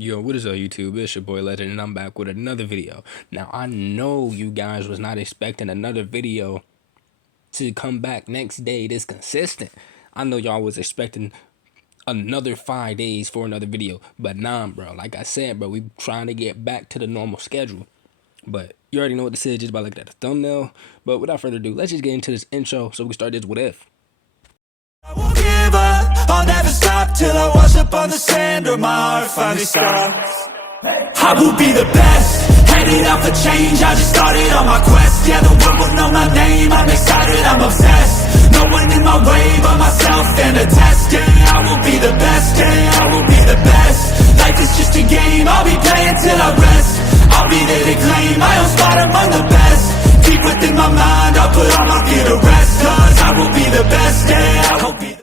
Yo, what is up YouTube? It's your boy Legend and I'm back with another video. Now I know you guys was not expecting another video to come back next day this consistent. I know y'all was expecting another 5 days for another video, but nah bro, like I said bro, we trying to get back to the normal schedule. But you already know what this is just by looking at the thumbnail. But without further ado, let's just get into this intro so we can start this what if. I won't give up, I'll never stop till I wash up on the sand or my heart finally stops. I will be the best, headed out for change, I just started on my quest. Yeah, the world will know my name, I'm excited, I'm obsessed. No one in my way but myself and a test. Yeah, I will be the best, yeah, I will be the best. Life is just a game, I'll be playing till I rest. I'll be there to claim my own spot among the best. Deep within my mind, I'll put all my fear to rest. Cause I will be the best, yeah, I will be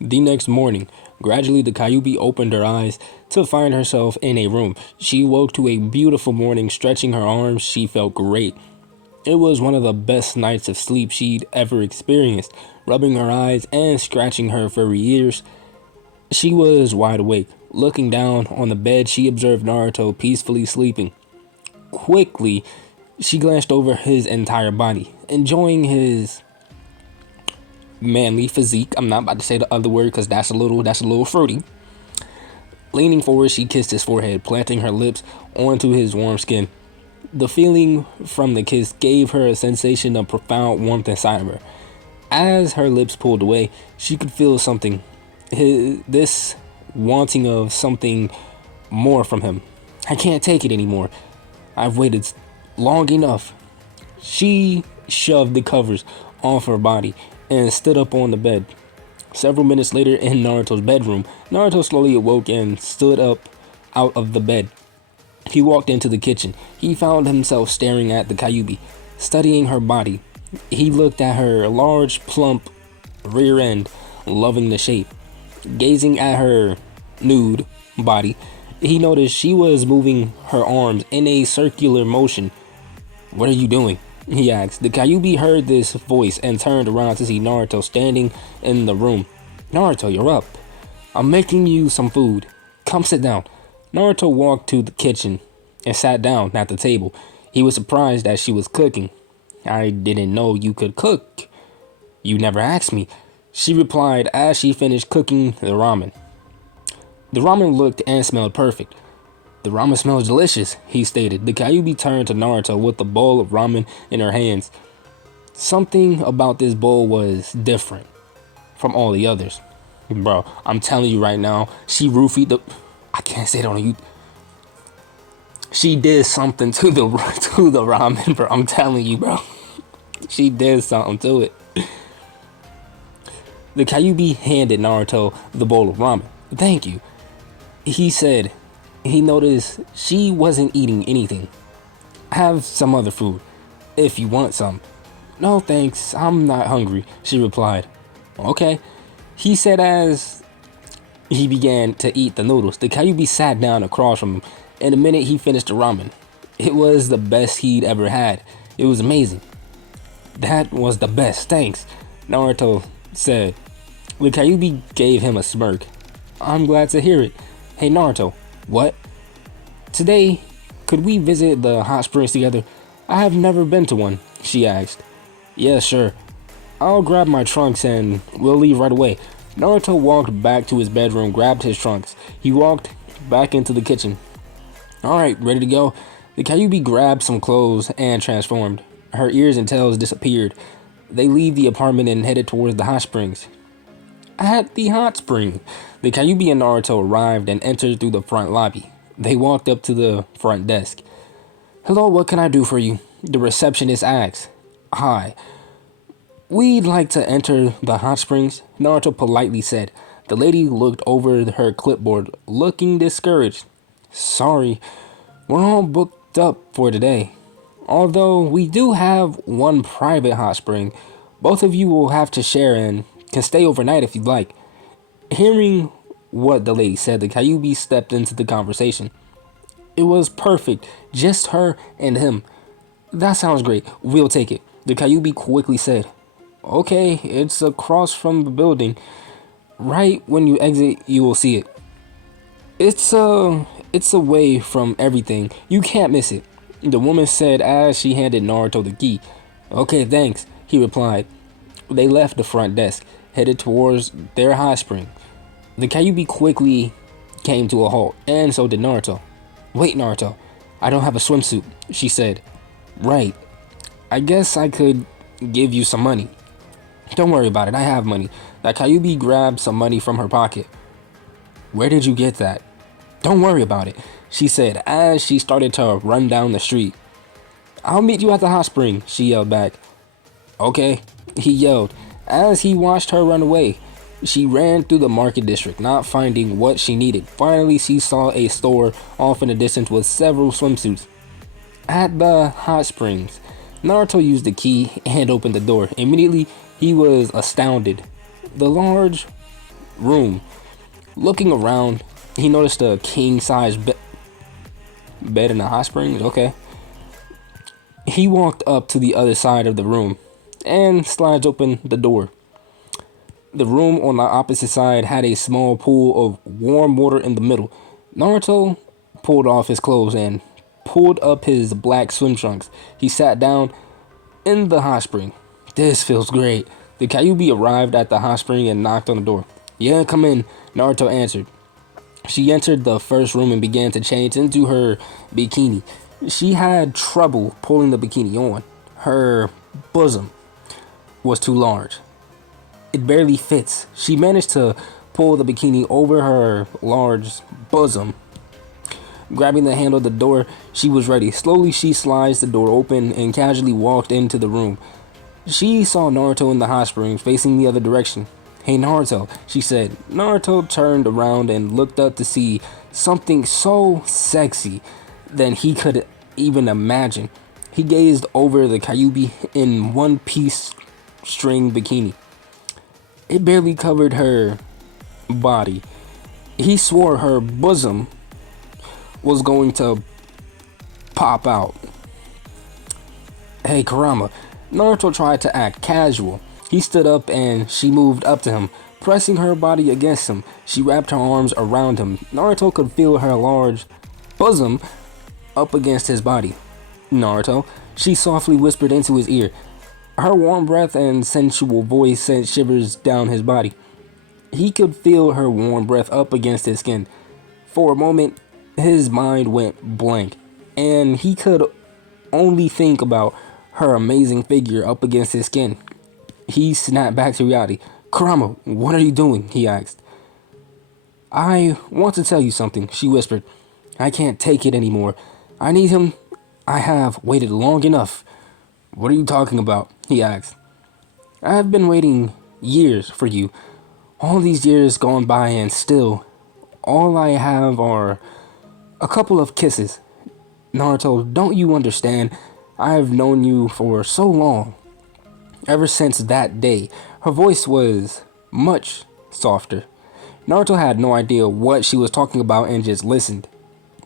The next morning, gradually the Kyuubi opened her eyes to find herself in a room. She woke to a beautiful morning. Stretching her arms, she felt great. It was one of the best nights of sleep she'd ever experienced. Rubbing her eyes and scratching her furry ears, she was wide awake. Looking down on the bed, she observed Naruto peacefully sleeping. Quickly, she glanced over his entire body, enjoying his manly physique. I'm not about to say the other word because that's a little fruity. Leaning forward, she kissed his forehead, planting her lips onto his warm skin. The feeling from the kiss gave her a sensation of profound warmth inside of her. As her lips pulled away, she could feel something. This wanting of something more from him. I can't take it anymore. I've waited long enough. She shoved the covers off her body and stood up on the bed. Several minutes later in Naruto's bedroom, Naruto slowly awoke and stood up out of the bed. He walked into the kitchen. He found himself staring at the Kyuubi, studying her body. He looked at her large, plump rear end, loving the shape. Gazing at her nude body, he noticed she was moving her arms in a circular motion. "What are you doing?" he asked. The Kyuubi heard this voice and turned around to see Naruto standing in the room. "Naruto, you're up. I'm making you some food. Come sit down." Naruto walked to the kitchen and sat down at the table. He was surprised that she was cooking. "I didn't know you could cook. You never asked me," she replied as she finished cooking the ramen. The ramen looked and smelled perfect. "The ramen smells delicious," he stated. The Kyuubi turned to Naruto with the bowl of ramen in her hands. Something about this bowl was different from all the others. Bro, I'm telling you right now, she roofied the... I can't say that on you. She did something to the ramen, bro. I'm telling you, bro. She did something to it. The Kyuubi handed Naruto the bowl of ramen. "Thank you," he said. He noticed she wasn't eating anything. "Have some other food, if you want some." "No thanks, I'm not hungry," she replied. "Okay," he said as he began to eat the noodles. The Kyuubi sat down across from him. In a minute, he finished the ramen. It was the best he'd ever had. It was amazing. "That was the best, thanks," Naruto said. The Kyuubi gave him a smirk. "I'm glad to hear it. Hey Naruto." "What?" "Today, could we visit the hot springs together? I have never been to one," she asked. "Yeah, sure. I'll grab my trunks and we'll leave right away." Naruto walked back to his bedroom, grabbed his trunks. He walked back into the kitchen. "Alright, ready to go?" The Kyuubi grabbed some clothes and transformed. Her ears and tails disappeared. They left the apartment and headed towards the hot springs. At the hot spring, the Kyuubi and Naruto arrived and entered through the front lobby. They walked up to the front desk. "Hello, what can I do for you?" the receptionist asked. "Hi. We'd like to enter the hot springs," Naruto politely said. The lady looked over her clipboard, looking discouraged. "Sorry, we're all booked up for today. Although we do have one private hot spring, both of you will have to share and can stay overnight if you'd like." Hearing what the lady said, the Kyuubi stepped into the conversation. It was perfect, just her and him. "That sounds great, we'll take it," the Kyuubi quickly said. "Okay, it's across from the building. Right when you exit, you will see it." It's away from everything. You can't miss it. The woman said as she handed Naruto the key. Okay, thanks, he replied. They left the front desk, headed towards their hot spring. The Kyuubi quickly came to a halt, and so did Naruto. Wait, Naruto, I don't have a swimsuit, she said. Right, I guess I could give you some money. Don't worry about it, I have money. That Kyuubi grabbed some money from her pocket. Where did you get that? Don't worry about it, she said as she started to run down the street. I'll meet you at the hot spring, she yelled back. Okay, he yelled as he watched her run away. She ran through the market district, not finding what she needed. Finally, she saw a store off in the distance with several swimsuits. At the hot springs, Naruto used the key and opened the door. Immediately, he was astounded. The large room. Looking around, he noticed a king-size bed in the hot springs. Okay. He walked up to the other side of the room and slides open the door. The room on the opposite side had a small pool of warm water in the middle. Naruto pulled off his clothes and pulled up his black swim trunks. He sat down in the hot spring. This feels great. The Kyuubi arrived at the hot spring and knocked on the door. Yeah, come in, Naruto answered. She entered the first room and began to change into her bikini. She had trouble pulling the bikini on. Her bosom was too large. It barely fits. She managed to pull the bikini over her large bosom. Grabbing the handle of the door, she was ready. Slowly, she sliced the door open and casually walked into the room. She saw Naruto in the hot springs, facing the other direction. Hey, Naruto, she said. Naruto turned around and looked up to see something so sexy than he could even imagine. He gazed over the Kyuubi in one-piece string bikini. It barely covered her body. He swore her bosom was going to pop out. Hey, Kurama. Naruto tried to act casual. He stood up and she moved up to him, pressing her body against him. She wrapped her arms around him. Naruto could feel her large bosom up against his body. Naruto, she softly whispered into his ear. Her warm breath and sensual voice sent shivers down his body. He could feel her warm breath up against his skin. For a moment, his mind went blank, and he could only think about her amazing figure up against his skin. He snapped back to reality. Kurama, what are you doing? He asked. I want to tell you something, she whispered. I can't take it anymore. I need him. I have waited long enough. What are you talking about? He asked. I have been waiting years for you. All these years gone by and still, all I have are a couple of kisses. Naruto, don't you understand? I have known you for so long. Ever since that day, her voice was much softer. Naruto had no idea what she was talking about and just listened.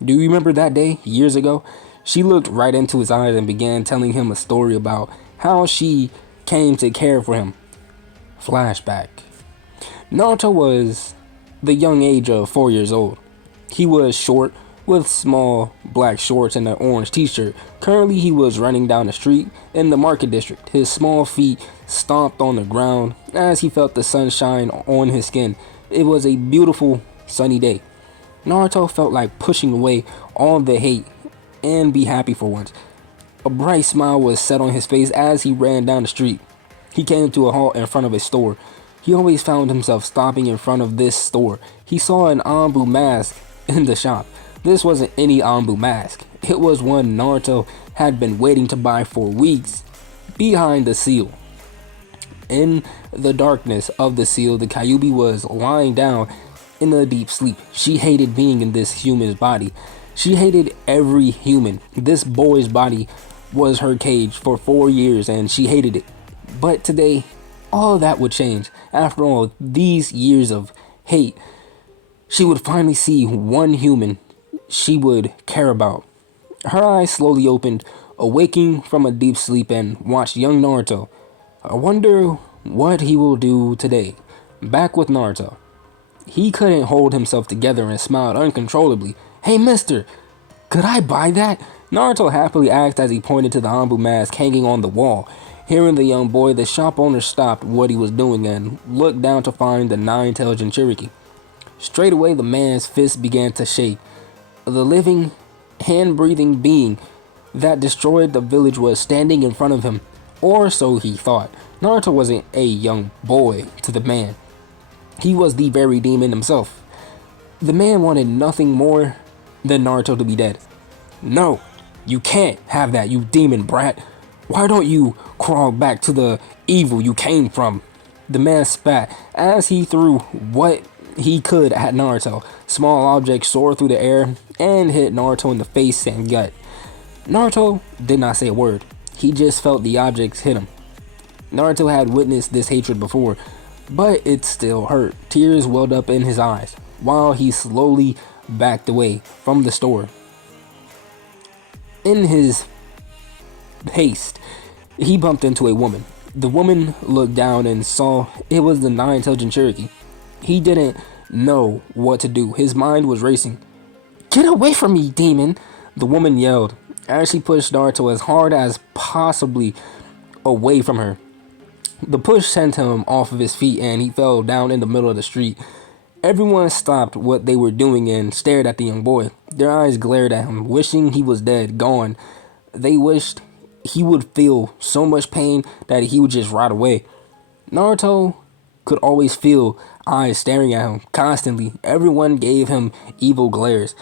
Do you remember that day, years ago? She looked right into his eyes and began telling him a story about how she came to care for him. Flashback. Naruto was the young age of 4 years old. He was short, with small black shorts and an orange t-shirt. Currently, he was running down the street in the market district. His small feet stomped on the ground as he felt the sunshine on his skin. It was a beautiful, sunny day. Naruto felt like pushing away all the hate and be happy for once. A bright smile was set on his face as he ran down the street. He came to a halt in front of a store. He always found himself stopping in front of this store. He saw an Anbu mask in the shop. This wasn't any Anbu mask. It was one Naruto had been waiting to buy for weeks. Behind the seal. In the darkness of the seal, the Kyuubi was lying down in a deep sleep. She hated being in this human's body. She hated every human. This boy's body was her cage for 4 years and she hated it. But today, all that would change. After all these years of hate, she would finally see one human she would care about. Her eyes slowly opened, awaking from a deep sleep, and watched young Naruto. I wonder what he will do today. Back with Naruto. He couldn't hold himself together and smiled uncontrollably. "Hey, mister, could I buy that?" Naruto happily asked as he pointed to the Anbu mask hanging on the wall. Hearing the young boy, the shop owner stopped what he was doing and looked down to find the nine-tailed Jinchuriki. Straight away, the man's fist began to shake. The living, hand-breathing being that destroyed the village was standing in front of him, or so he thought. Naruto wasn't a young boy to the man. He was the very demon himself. The man wanted nothing more than Naruto to be dead. "No, you can't have that, you demon brat. Why don't you crawl back to the evil you came from?" The man spat as he threw what he could at Naruto. Small objects soared through the air and hit Naruto in the face and gut. Naruto did not say a word. He just felt the objects hit him. Naruto had witnessed this hatred before, but it still hurt. Tears welled up in his eyes while he slowly backed away from the store. In his haste, he bumped into a woman. The woman looked down and saw it was the nine-tailed Jinchuriki. He didn't know what to do. His mind was racing. "Get away from me, demon!" the woman yelled as she pushed Naruto as hard as possibly away from her. The push sent him off of his feet and he fell down in the middle of the street. Everyone stopped what they were doing and stared at the young boy. Their eyes glared at him, wishing he was dead, gone. They wished he would feel so much pain that he would just rot away. Naruto could always feel eyes staring at him constantly. Everyone gave him evil glares.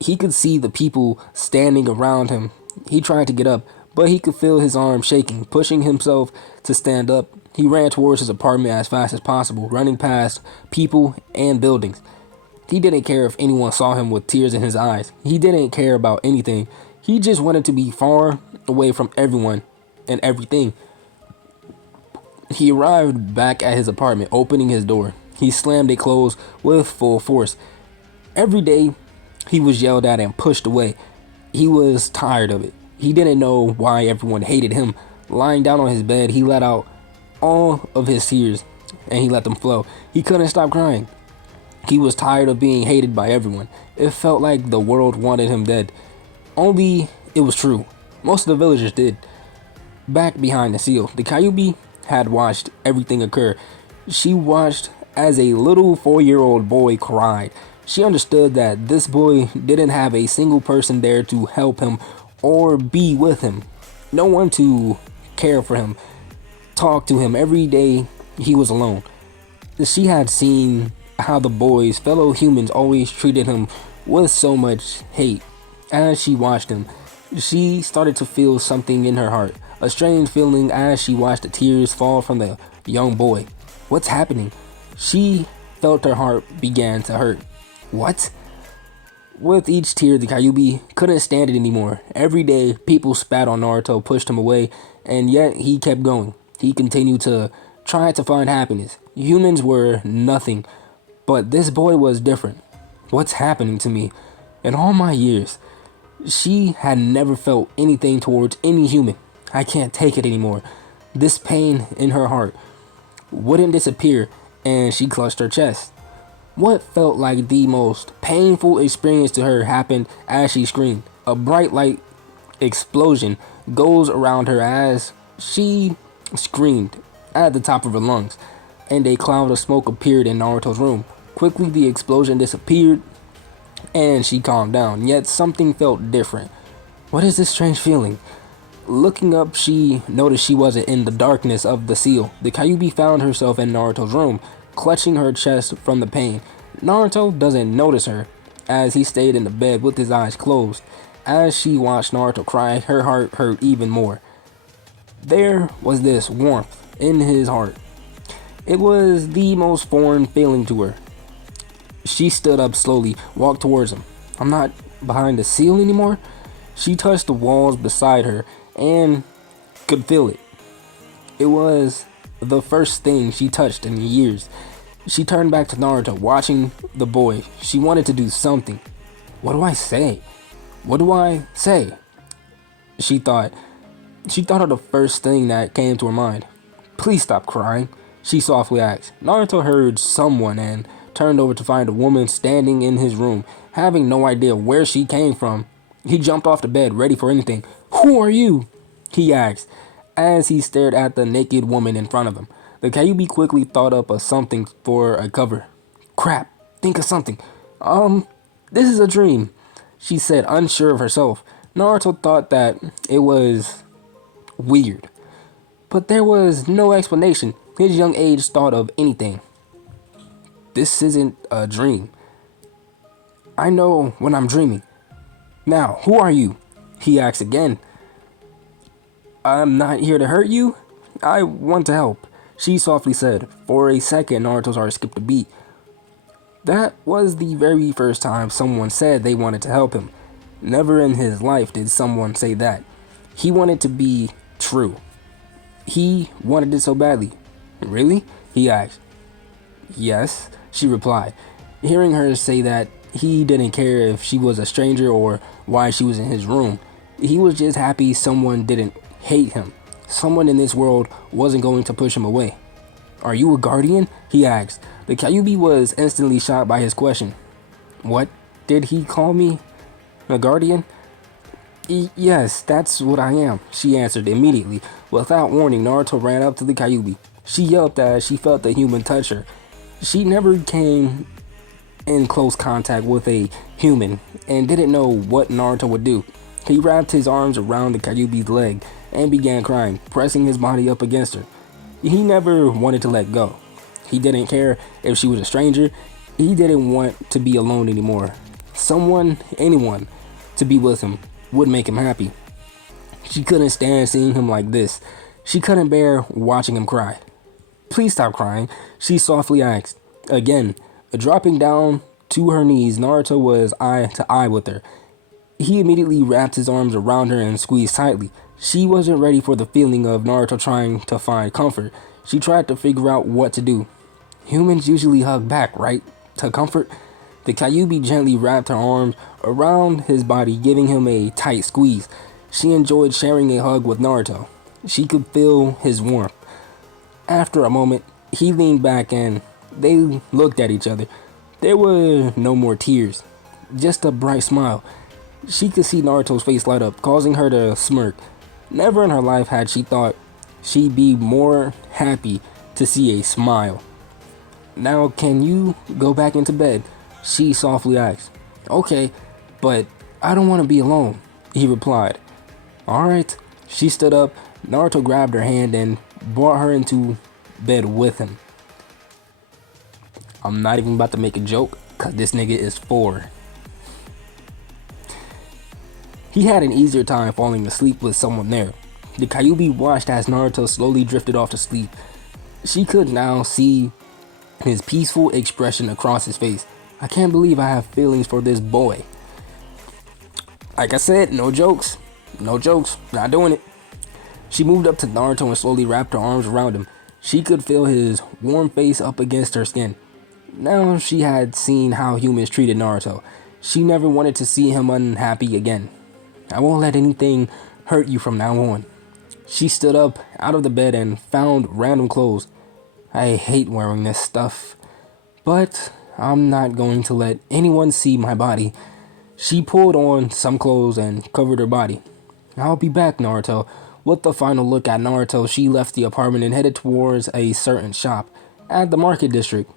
He could see the people standing around him. He tried to get up, but he could feel his arm shaking. Pushing himself to stand up, he ran towards his apartment as fast as possible, running past people and buildings. He didn't care if anyone saw him with tears in his eyes. He didn't care about anything. He just wanted to be far away from everyone and everything. He arrived back at his apartment, opening his door. He slammed it closed with full force. Every day, he was yelled at and pushed away. He was tired of it. He didn't know why everyone hated him. Lying down on his bed, he let out all of his tears and he let them flow. He couldn't stop crying. He was tired of being hated by everyone. It felt like the world wanted him dead. Only it was true. Most of the villagers did. Back behind the seal, the Kyuubi had watched everything occur. She watched as a little 4-year-old boy cried. She understood that this boy didn't have a single person there to help him or be with him. No one to care for him, talk to him. Every day he was alone. She had seen how the boy's fellow humans always treated him with so much hate. As she watched him, she started to feel something in her heart, a strange feeling as she watched the tears fall from the young boy. What's happening? She felt her heart began to hurt. What? With each tear, the Kyuubi couldn't stand it anymore. Every day, people spat on Naruto, pushed him away, and yet he kept going. He continued to try to find happiness. Humans were nothing, but this boy was different. What's happening to me? In all my years, she had never felt anything towards any human. I can't take it anymore. This pain in her heart wouldn't disappear, and she clutched her chest. What felt like the most painful experience to her happened as she screamed. A bright light explosion goes around her as she screamed at the top of her lungs, and a cloud of smoke appeared in Naruto's room. Quickly, the explosion disappeared, and she calmed down, yet something felt different. What is this strange feeling? Looking up, she noticed she wasn't in the darkness of the seal. The Kyuubi found herself in Naruto's room, clutching her chest from the pain. Naruto doesn't notice her, as he stayed in the bed with his eyes closed. As she watched Naruto cry, her heart hurt even more. There was this warmth in his heart. It was the most foreign feeling to her. She stood up slowly, walked towards him. I'm not behind the seal anymore. She touched the walls beside her and could feel it. It was the first thing she touched in years. She turned back to Naruto, watching the boy. She wanted to do something. What do I say? What do I say? She thought. She thought of the first thing that came to her mind. Please stop crying, she softly asked. Naruto heard someone and turned over to find a woman standing in his room, having no idea where she came from. He jumped off the bed, ready for anything. "Who are you?" he asked, as he stared at the naked woman in front of him. The Kyuubi quickly thought up of something for a cover. "Crap, think of something. This is a dream," she said, unsure of herself. Naruto thought that it was weird, but there was no explanation. His young age thought of anything. "This isn't a dream. I know when I'm dreaming. Now, who are you?" he asked again. "I'm not here to hurt you. I want to help," she softly said. For a second, Naruto's heart skipped a beat. That was the very first time someone said they wanted to help him. Never in his life did someone say that. He wanted to be true. He wanted it so badly. "Really?" he asked. "Yes," she replied. Hearing her say that, he didn't care if she was a stranger or why she was in his room. He was just happy someone didn't hate him. Someone in this world wasn't going to push him away. "Are you a guardian?" he asked. The Kyuubi was instantly shocked by his question. "What did he call me? A guardian?" Yes, that's what I am," she answered immediately. Without warning, Naruto ran up to the Kyuubi. She yelped as she felt the human touch her. She never came in close contact with a human and didn't know what Naruto would do. He wrapped his arms around the Kyuubi's leg and began crying, pressing his body up against her. He never wanted to let go. He didn't care if she was a stranger. He didn't want to be alone anymore. Someone, anyone, to be with him would make him happy. She couldn't stand seeing him like this. She couldn't bear watching him cry. "Please stop crying," she softly asked. Again, dropping down to her knees, Naruto was eye to eye with her. He immediately wrapped his arms around her and squeezed tightly. She wasn't ready for the feeling of Naruto trying to find comfort. She tried to figure out what to do. Humans usually hug back, right? To comfort? The Kyuubi gently wrapped her arms around his body, giving him a tight squeeze. She enjoyed sharing a hug with Naruto. She could feel his warmth. After a moment, he leaned back and they looked at each other. There were no more tears, just a bright smile. She could see Naruto's face light up, causing her to smirk. Never in her life had she thought she'd be more happy to see a smile. "Now can you go back into bed?" she softly asked. "Okay, but I don't want to be alone," he replied. "Alright." She stood up. Naruto grabbed her hand and brought her into bed with him. I'm not even about to make a joke, cause this nigga is 4. He had an easier time falling asleep with someone there. The Kyuubi watched as Naruto slowly drifted off to sleep. She could now see his peaceful expression across his face. "I can't believe I have feelings for this boy." Like I said, no jokes. No jokes. Not doing it. She moved up to Naruto and slowly wrapped her arms around him. She could feel his warm face up against her skin. Now she had seen how humans treated Naruto. She never wanted to see him unhappy again. "I won't let anything hurt you from now on." She stood up out of the bed and found random clothes. "I hate wearing this stuff, but I'm not going to let anyone see my body." She pulled on some clothes and covered her body. "I'll be back, Naruto." With a final look at Naruto, she left the apartment and headed towards a certain shop at the market district.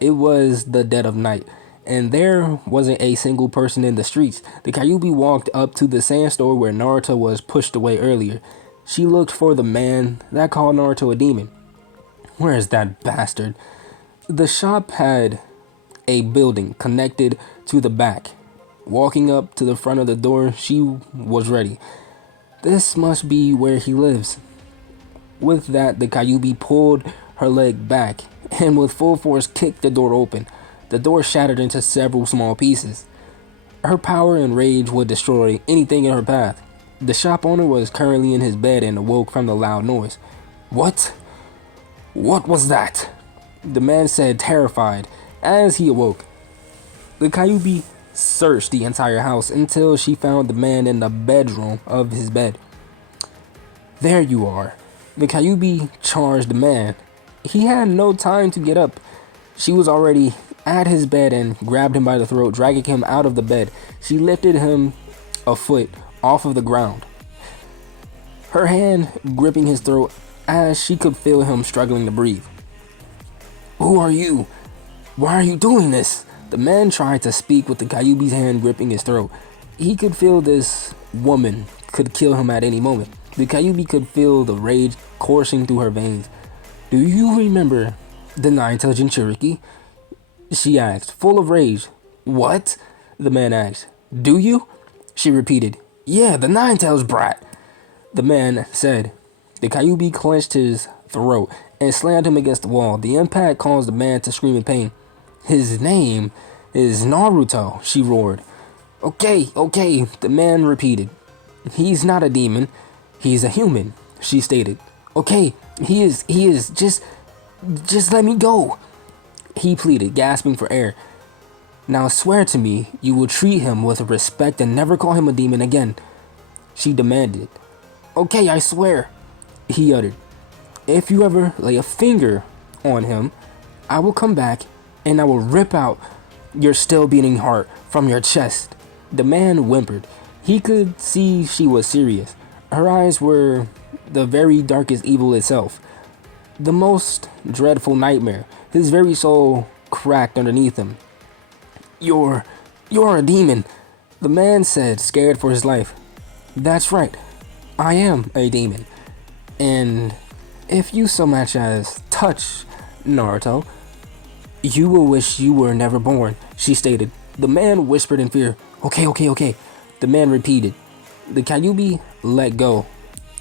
It was the dead of night, and there wasn't a single person in the streets. The Kyuubi walked up to the sand store where Naruto was pushed away earlier. She looked for the man that called Naruto a demon. Where is that bastard? The shop had a building connected to the back. Walking up to the front of the door, she was ready. This must be where he lives. With that, the Kyuubi pulled her leg back and with full force kicked the door open. The door shattered into several small pieces. Her power and rage would destroy anything in her path. The shop owner was currently in his bed and awoke from the loud noise. "What? What was that?" the man said, terrified, as he awoke. The Kyuubi searched the entire house until she found the man in the bedroom of his bed. "There you are." The Kyuubi charged the man. He had no time to get up. She was already at his bed and grabbed him by the throat, dragging him out of the bed. She lifted him a foot off of the ground, her hand gripping his throat as she could feel him struggling to breathe. "Who are you? Why are you doing this?" The man tried to speak with the Kyuubi's hand gripping his throat. He could feel this woman could kill him at any moment. The Kyuubi could feel the rage coursing through her veins. "Do you remember the Nine-Tailed Jinchuriki?" she asked, full of rage. "What?" the man asked. "Do you?" she repeated. "Yeah, the Nine-Tails brat," the man said. The Kyuubi clenched his throat and slammed him against the wall. The impact caused the man to scream in pain. "His name is Naruto," she roared. Okay, the man repeated. "He's not a demon. He's a human," she stated. "Okay, he is, just let me go," he pleaded, gasping for air. "Now swear to me you will treat him with respect and never call him a demon again," she demanded. "Okay, I swear," he uttered. "If you ever lay a finger on him, I will come back and I will rip out your still beating heart from your chest." The man whimpered. He could see she was serious. Her eyes were the very darkest evil itself, the most dreadful nightmare. His very soul cracked underneath him. You're a demon," the man said, scared for his life. "That's right, I am a demon. And if you so much as touch Naruto, you will wish you were never born," she stated. The man whispered in fear. Okay, the man repeated. The Kyuubi let go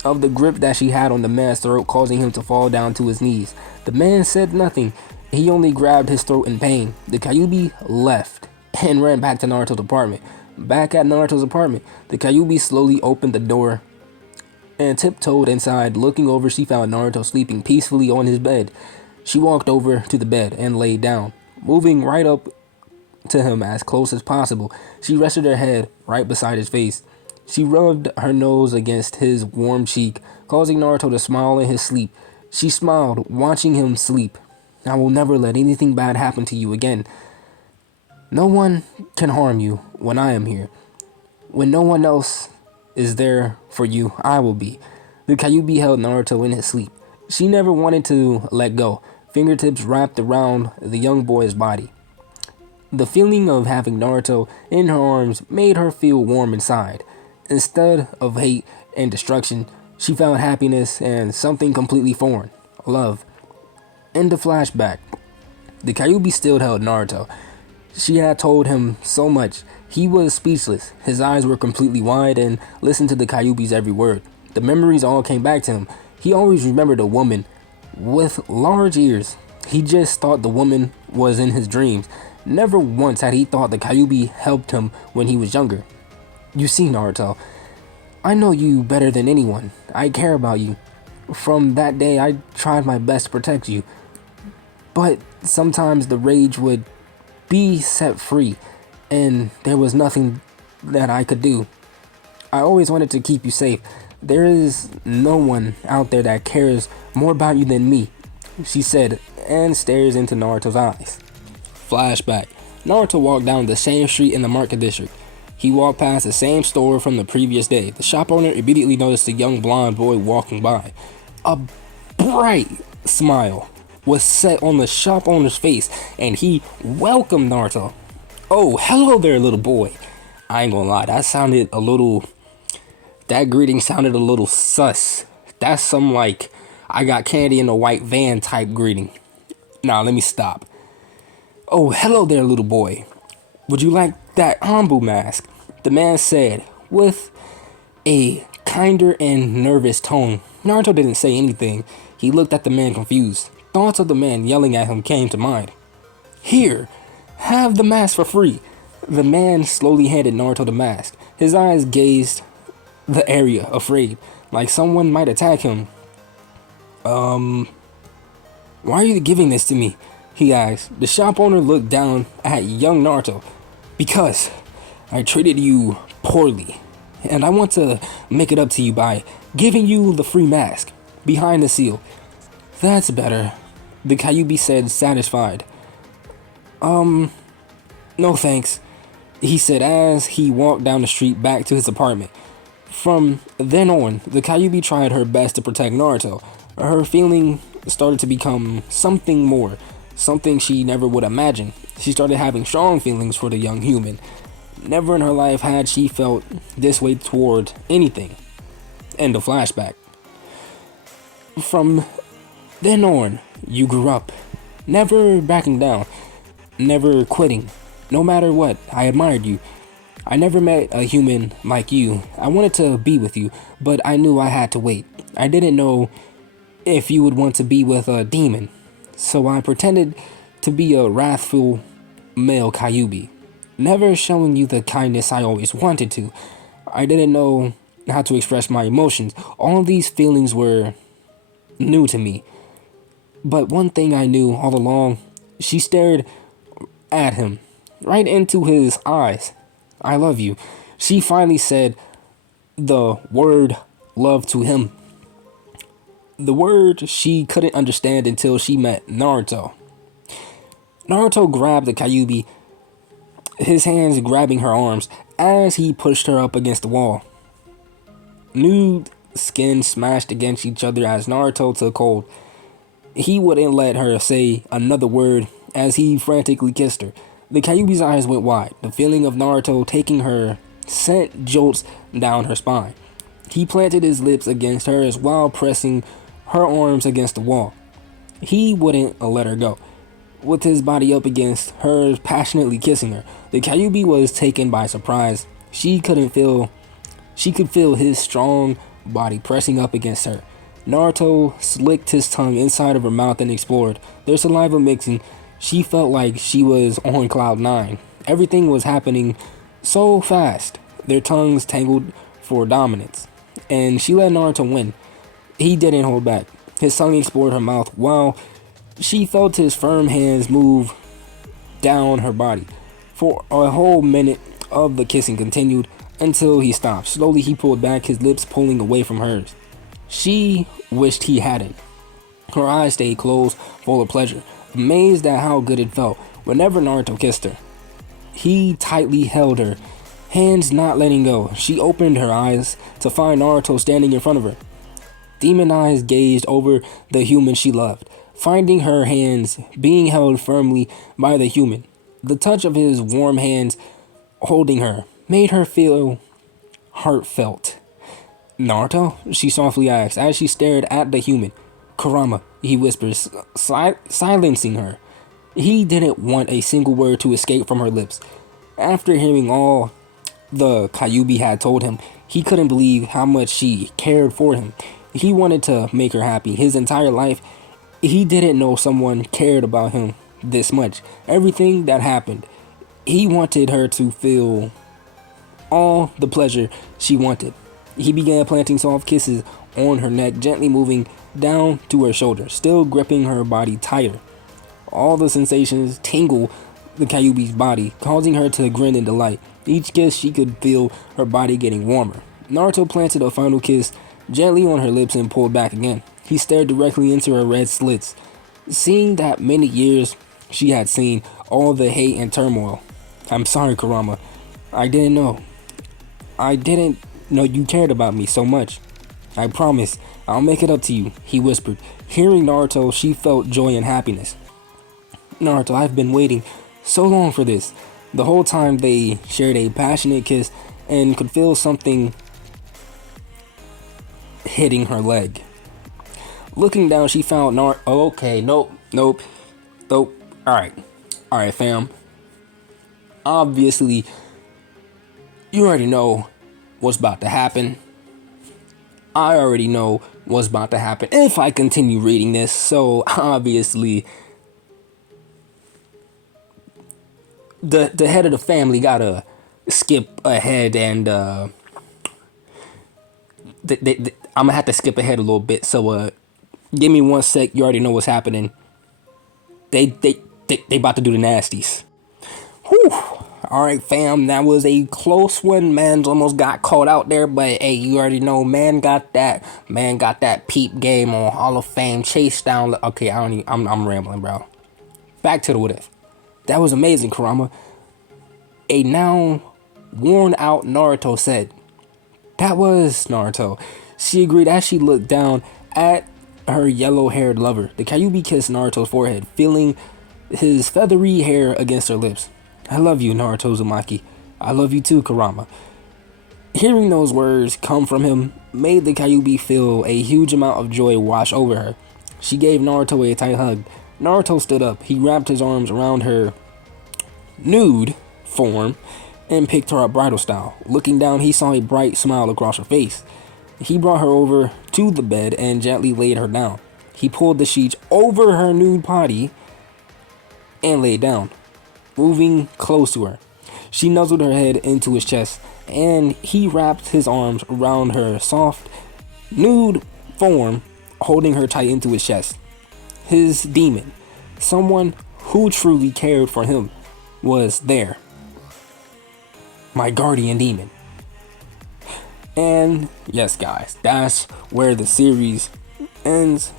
of the grip that she had on the man's throat, causing him to fall down to his knees. The man said nothing. He only grabbed his throat in pain. The Kyuubi left and ran back to Naruto's apartment. Back at Naruto's apartment, the Kyuubi slowly opened the door and tiptoed inside. Looking over, she found Naruto sleeping peacefully on his bed. She walked over to the bed and laid down, moving right up to him as close as possible. She rested her head right beside his face. She rubbed her nose against his warm cheek, causing Naruto to smile in his sleep. She smiled, watching him sleep. "I will never let anything bad happen to you again. No one can harm you when I am here. When no one else is there for you, I will be." The Kyuubi held Naruto in his sleep. She never wanted to let go, fingertips wrapped around the young boy's body. The feeling of having Naruto in her arms made her feel warm inside. Instead of hate and destruction, she found happiness and something completely foreign, love. In the flashback, the Kyuubi still held Naruto. She had told him so much. He was speechless. His eyes were completely wide and listened to the Kyuubi's every word. The memories all came back to him. He always remembered a woman with large ears. He just thought the woman was in his dreams. Never once had he thought the Kyuubi helped him when he was younger. "You see, Naruto, I know you better than anyone. I care about you. From that day, I tried my best to protect you. But sometimes the rage would be set free, and there was nothing that I could do. I always wanted to keep you safe. There is no one out there that cares more about you than me," she said, and stares into Naruto's eyes. Flashback. Naruto walked down the same street in the market district. He walked past the same store from the previous day. The shop owner immediately noticed a young blonde boy walking by. A bright smile was set on the shop owner's face, and he welcomed Naruto. "Oh, hello there, little boy." I ain't gonna lie, that greeting sounded a little sus. That's some like, I got candy in a white van type greeting. Now, let me stop. "Oh, hello there, little boy. Would you like that Hanbu mask?" the man said, with a kinder and nervous tone. Naruto didn't say anything. He looked at the man confused. Thoughts of the man yelling at him came to mind. "Here, have the mask for free." The man slowly handed Naruto the mask. His eyes gazed the area, afraid, like someone might attack him. Why are you giving this to me?" he asked. The shop owner looked down at young Naruto. "Because I treated you poorly, and I want to make it up to you by giving you the free mask behind the seal." "That's better," the Kyuubi said, satisfied. No thanks, he said as he walked down the street back to his apartment. From then on, the Kyuubi tried her best to protect Naruto. Her feeling started to become something more, something she never would imagine. She started having strong feelings for the young human. Never in her life had she felt this way toward anything. End of flashback. From then on, you grew up, never backing down, never quitting. No matter what, I admired you. I never met a human like you. I wanted to be with you, but I knew I had to wait. I didn't know if you would want to be with a demon, so I pretended to be a wrathful male Kyuubi, never showing you the kindness I always wanted to. I didn't know how to express my emotions. All of these feelings were new to me. But one thing I knew all along, she stared at him, right into his eyes. I love you. She finally said the word love to him. The word she couldn't understand until she met Naruto. Naruto grabbed the Kyuubi, his hands grabbing her arms as he pushed her up against the wall. Nude skin smashed against each other as Naruto took hold. He wouldn't let her say another word as he frantically kissed her. The Kyuubi's eyes went wide. The feeling of Naruto taking her sent jolts down her spine. He planted his lips against hers while pressing her arms against the wall. He wouldn't let her go. With his body up against hers, passionately kissing her, the Kyuubi was taken by surprise. She could feel his strong body pressing up against her. Naruto slicked his tongue inside of her mouth and explored, their saliva mixing. She felt like she was on cloud 9. Everything was happening so fast. Their tongues tangled for dominance, and she let Naruto win. He didn't hold back. His tongue explored her mouth while she felt his firm hands move down her body. For a whole minute of the kissing continued until he stopped. Slowly he pulled back, his lips pulling away from hers. She wished he hadn't. Her eyes stayed closed, full of pleasure, amazed at how good it felt whenever Naruto kissed her. He tightly held her, hands not letting go. She opened her eyes to find Naruto standing in front of her. Demon eyes gazed over the human she loved, finding her hands being held firmly by the human. The touch of his warm hands holding her made her feel heartfelt. Naruto? She softly asked as she stared at the human. Kurama, he whispers, silencing her. He didn't want a single word to escape from her lips. After hearing all the Kyuubi had told him, he couldn't believe how much she cared for him. He wanted to make her happy. His entire life, he didn't know someone cared about him this much. Everything that happened, he wanted her to feel all the pleasure she wanted. He began planting soft kisses on her neck, gently moving down to her shoulder, still gripping her body tighter. All the sensations tingle the Kyuubi's body, causing her to grin in delight. Each kiss she could feel her body getting warmer. Naruto planted a final kiss gently on her lips and pulled back again. He stared directly into her red slits, seeing that many years she had seen all the hate and turmoil. I'm sorry, Kurama. I didn't know. I didn't know you cared about me so much. I promise, I'll make it up to you, he whispered. Hearing Naruto, she felt joy and happiness. Naruto, I've been waiting so long for this. The whole time they shared a passionate kiss and could feel something hitting her leg. Looking down, she found okay, nope. Alright, fam. Obviously, you already know what's about to happen. I already know what's about to happen if I continue reading this. So obviously, the head of the family gotta skip ahead, and I'm gonna have to skip ahead a little bit. So give me 1 sec. You already know what's happening. They about to do the nasties. Whew. Alright, fam, that was a close one. Man's almost got caught out there, but hey, you already know, man got that peep game on Hall of Fame chase down. Okay, I'm rambling, bro. Back to the what if. That was amazing, Kurama. A now worn out Naruto said. That was Naruto. She agreed as she looked down at her yellow-haired lover. The Kyuubi kissed Naruto's forehead, feeling his feathery hair against her lips. I love you, Naruto Uzumaki. I love you too, Kurama. Hearing those words come from him made the Kyuubi feel a huge amount of joy wash over her. She gave Naruto a tight hug. Naruto stood up. He wrapped his arms around her nude form and picked her up bridal style. Looking down, he saw a bright smile across her face. He brought her over to the bed and gently laid her down. He pulled the sheets over her nude body and lay down, moving close to her. She nuzzled her head into his chest, and he wrapped his arms around her soft, nude form, holding her tight into his chest. His demon, someone who truly cared for him, was there. My guardian demon. And yes, guys, that's where the series ends.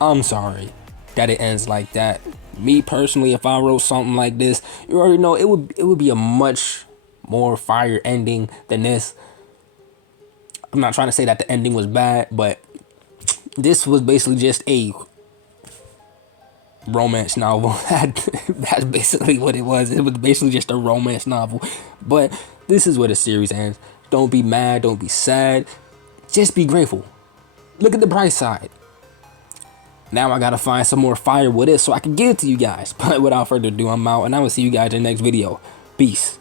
I'm sorry that it ends like that. Me personally, if I wrote something like this, you already know it would be a much more fire ending than this. I'm not trying to say that the ending was bad, but this was basically just a romance novel. That's basically what it was. It was basically just a romance novel. But this is where the series ends. Don't be mad, don't be sad. Just be grateful. Look at the bright side. Now I gotta find some more fire with this so I can give it to you guys. But without further ado, I'm out, and I will see you guys in the next video. Peace.